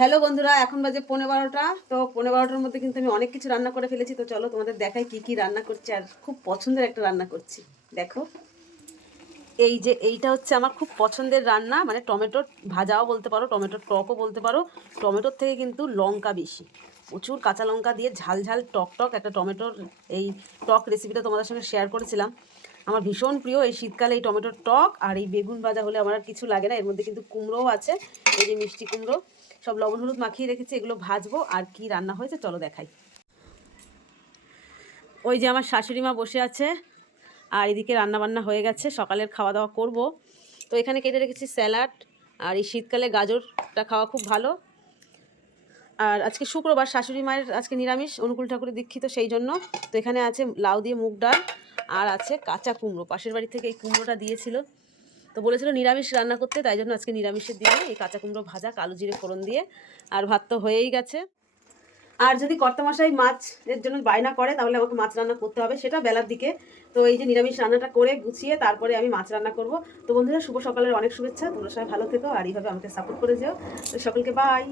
Hello বন্ধুরা, এখন বাজে 11:15। তো 11:15টার মধ্যে কিন্তু আমি অনেক কিছু রান্না করে ফেলেছি। তো চলো তোমাদের দেখাই কি কি রান্না করছি। আর খুব পছন্দের একটা রান্না করছি, দেখো। এই যে এইটা হচ্ছে আমার খুব পছন্দের রান্না, মানে টমেটোর ভাজাও বলতে পারো, টমেটোর টকও বলতে পারো। টমেটোর থেকে কিন্তু লঙ্কা বেশি, প্রচুর কাঁচা লঙ্কা দিয়ে ঝাল ঝাল টক টক একটা টমেটোর এই টক রেসিপিটা তোমাদের সঙ্গে শেয়ার করেছিলাম। আমার ভীষণ প্রিয় এই শীতকালে এই টমেটোর টক। আর এই বেগুন ভাজা হলে আমার আর কিছু লাগে না। এর মধ্যে কিন্তু কুমড়োও আছে, এই যে মিষ্টি কুমড়ো, সব লবণ হলুদ মাখিয়ে রেখেছি। এগুলো ভাজবো। আর কি রান্না হয়েছে চলো দেখাই। ওই যে আমার শাশুড়ি মা বসে আছে, আর এদিকে রান্নাবান্না হয়ে গেছে, সকালের খাওয়া দাওয়া করব। তো এখানে কেটে রেখেছি স্যালাড। আর এই শীতকালে গাজরটা খাওয়া খুব ভালো। আর আজকে শুক্রবার, শাশুড়ি মায়ের আজকে নিরামিষ, অনুকূল ঠাকুরের দীক্ষিত, সেই জন্য। তো এখানে আছে লাউ দিয়ে মুগ ডাল, আর আছে কাঁচা কুমড়ো, পাশের বাড়ি থেকে এই কুমড়োটা দিয়েছিল। তো বলেছিল নিরামিষ রান্না করতে, তাই জন্য আজকে নিরামিষের দিনে এই কাঁচা কুমড়ো ভাজা কালো জিরে ফোড়ন দিয়ে। আর ভাত তো হয়েই গেছে। আর যদি কর্তামশাই মাছের জন্য বায়না করে তাহলে আমাকে মাছ রান্না করতে হবে, সেটা বেলার দিকে। তো এই যে নিরামিষ রান্নাটা করে গুছিয়ে তারপরে আমি মাছ রান্না করব। তো বন্ধুরা, শুভ সকালের অনেক শুভেচ্ছা। তোমরা সবাই ভালো থেকো আর এইভাবে আমাকে সাপোর্ট করে যেও। তো সকলকে বাই।